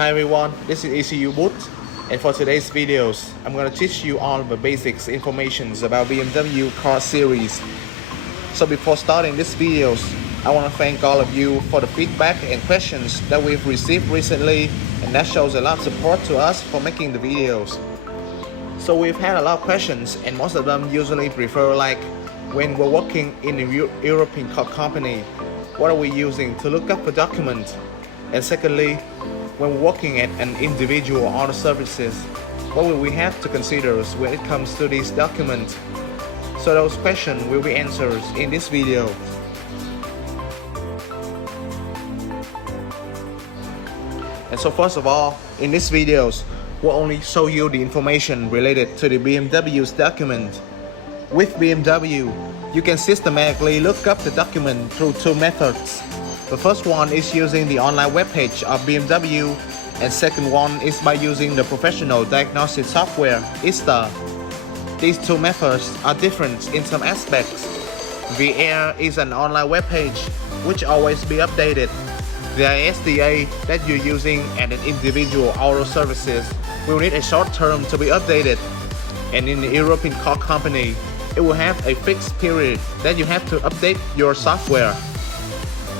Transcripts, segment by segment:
Hi everyone, this is Ecuboot, and for today's videos, I'm going to teach you all the basics informations about BMW car series. So before starting these videos, I want to thank all of you for the feedback and questions that we've received recently, and that shows a lot of support to us for making the videos. So we've had a lot of questions, and most of them usually prefer like when we're working in a European car company, what are we using to look up for documents? And secondly, when we're working at an individual auto services, what will we have to consider when it comes to these documents? So those questions will be answered in this video. And so first of all, in these videos, we'll only show you the information related to the BMW's document. With BMW, you can systematically look up the document through two methods. The first one is using the online webpage of BMW, and second one is by using the professional diagnostic software, ISTA. These two methods are different in some aspects. Reprair is an online webpage which always be updated. The ISTA that you're using at an individual auto services will need a short term to be updated, and in the European car company, it will have a fixed period that you have to update your software.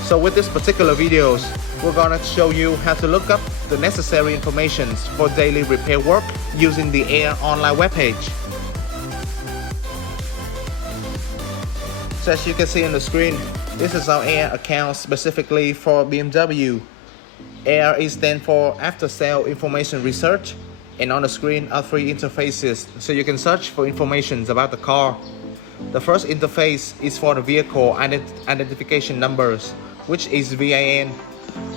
So with this particular videos, we're gonna show you how to look up the necessary information for daily repair work using the Air online webpage. So as you can see on the screen, this is our Air account specifically for BMW. Air is stand for After Sale Information Research, and on the screen are three interfaces so you can search for information about the car. The first interface is for the vehicle identification numbers, which is VIN.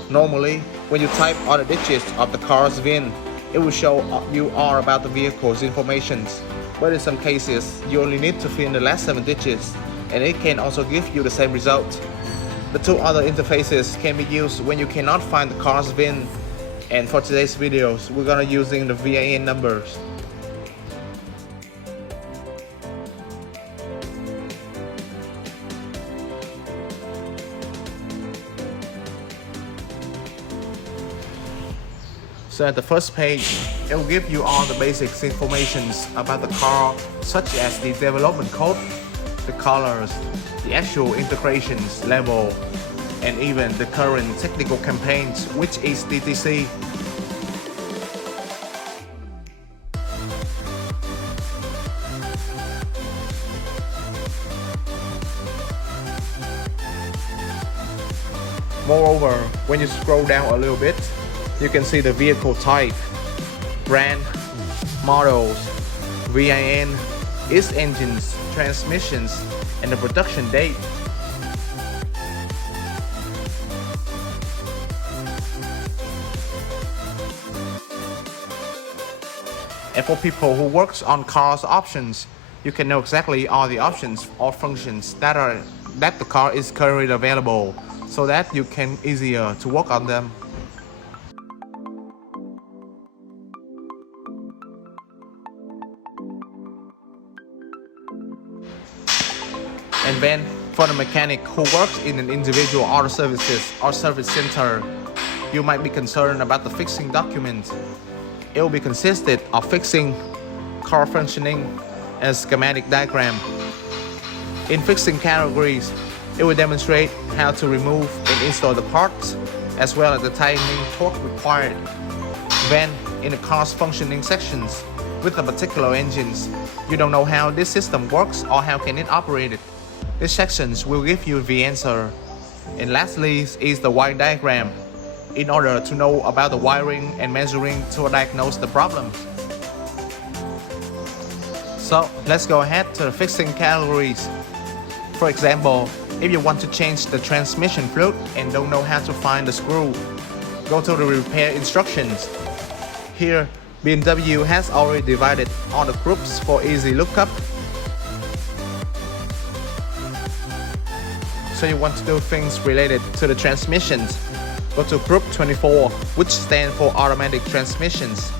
Normally, when you type all the digits of the car's VIN, it will show you all about the vehicle's information. But in some cases, you only need to fill in the last 7 digits, and it can also give you the same result. The two other interfaces can be used when you cannot find the car's VIN, and for today's videos, we're gonna using the VIN numbers. So at the first page, it will give you all the basics informations about the car, such as the development code, the colors, the actual integrations level, and even the current technical campaigns, which is DTC. Moreover, when you scroll down a little bit, you can see the vehicle type, brand, models, VIN, its engines, transmissions, and the production date. And for people who works on cars options, you can know exactly all the options or functions that the car is currently available, so that you can easier to work on them. And then for the mechanic who works in an individual auto services or service center, you might be concerned about the fixing document. It will be consisted of fixing, car functioning, and schematic diagram. In fixing categories, it will demonstrate how to remove and install the parts, as well as the timing torque required. Then, in the car's functioning sections, with the particular engines, you don't know how this system works or how can it operate it. These sections will give you the answer. And lastly is the wire diagram, in order to know about the wiring and measuring to diagnose the problem. So let's go ahead to the fixing categories. For example, if you want to change the transmission fluid and don't know how to find the screw, go to the repair instructions. Here, BMW has already divided all the groups for easy lookup. So you want to do things related to the transmissions, go to group 24, which stands for automatic transmissions.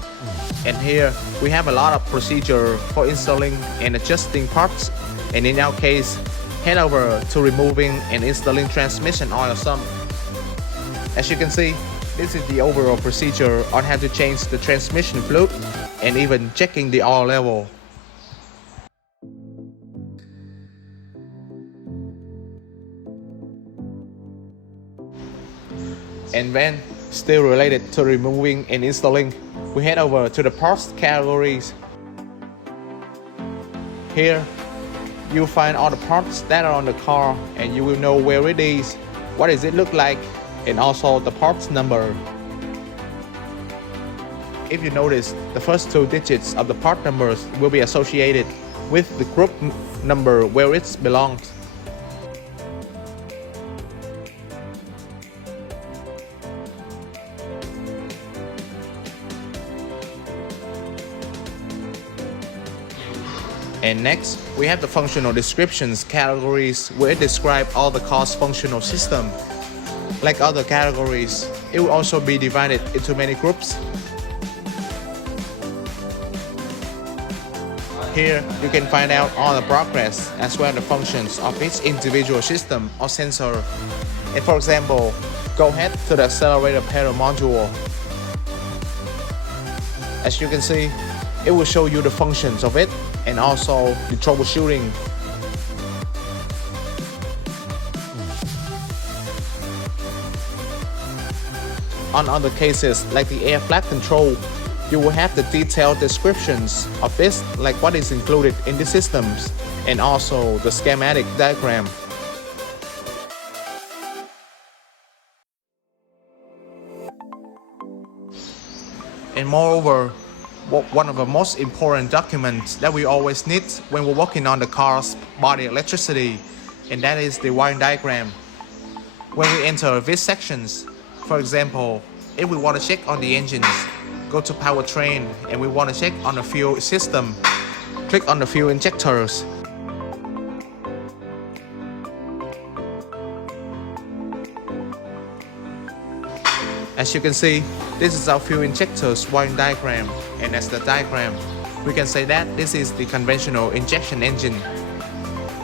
And here we have a lot of procedure for installing and adjusting parts, and in our case, head over to removing and installing transmission oil sump. As you can see, this is the overall procedure on how to change the transmission fluid and even checking the oil level. And then, still related to removing and installing, we head over to the parts categories. Here, you'll find all the parts that are on the car, and you will know where it is, what does it look like, and also the parts number. If you notice, the first 2 digits of the part numbers will be associated with the group number where it belongs. And next, we have the functional descriptions categories where it describes all the car's functional system. Like other categories, it will also be divided into many groups. Here, you can find out all the progress as well as the functions of each individual system or sensor. And for example, go ahead to the accelerator pedal module. As you can see, it will show you the functions of it and also the troubleshooting. On other cases like the air flap control, you will have the detailed descriptions of this, like what is included in the systems and also the schematic diagram. And moreover, one of the most important documents that we always need when we're working on the car's body electricity, and that is the wiring diagram. When we enter these sections, for example, if we want to check on the engines, go to powertrain, and we want to check on the fuel system, click on the fuel injectors. As you can see, this is our fuel injectors wiring diagram, and as the diagram, we can say that this is the conventional injection engine.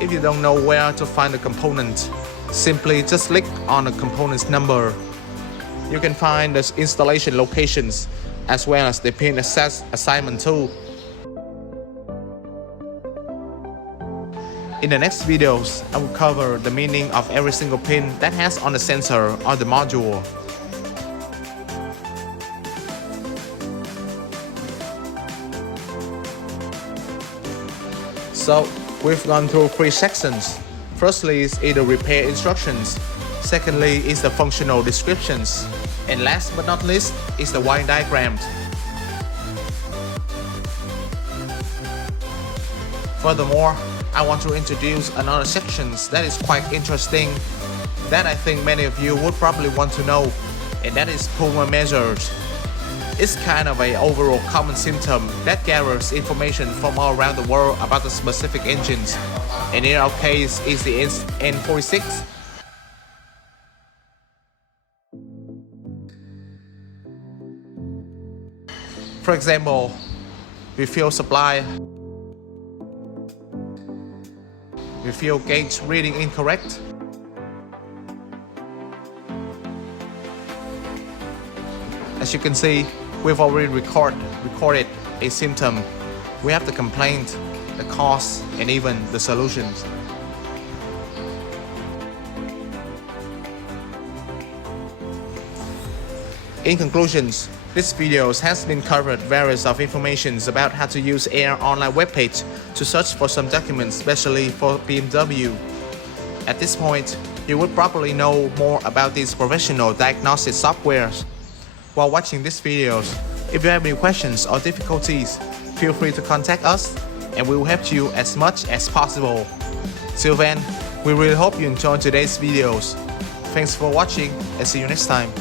If you don't know where to find the component, simply just click on the component's number. You can find the installation locations as well as the pin assignment tool. In the next videos, I will cover the meaning of every single pin that has on the sensor or the module. So, we've gone through 3 sections. Firstly is the repair instructions. Secondly is the functional descriptions. And last but not least is the wiring diagrams. Furthermore, I want to introduce another section that is quite interesting that I think many of you would probably want to know, and that is Puma measures. It's kind of an overall common symptom that gathers information from all around the world about the specific engines, and in our case is the N46. For example, with fuel supply, with fuel gauge reading incorrect, as you can see, we've already recorded a symptom. We have the complaint, the cause, and even the solutions. In conclusions, this video has been covered various of informations about how to use AR online webpage to search for some documents, especially for BMW. At this point, you would probably know more about these professional diagnostic softwares. While watching these videos, if you have any questions or difficulties, feel free to contact us and we will help you as much as possible. Till then, we really hope you enjoyed today's videos. Thanks for watching and see you next time.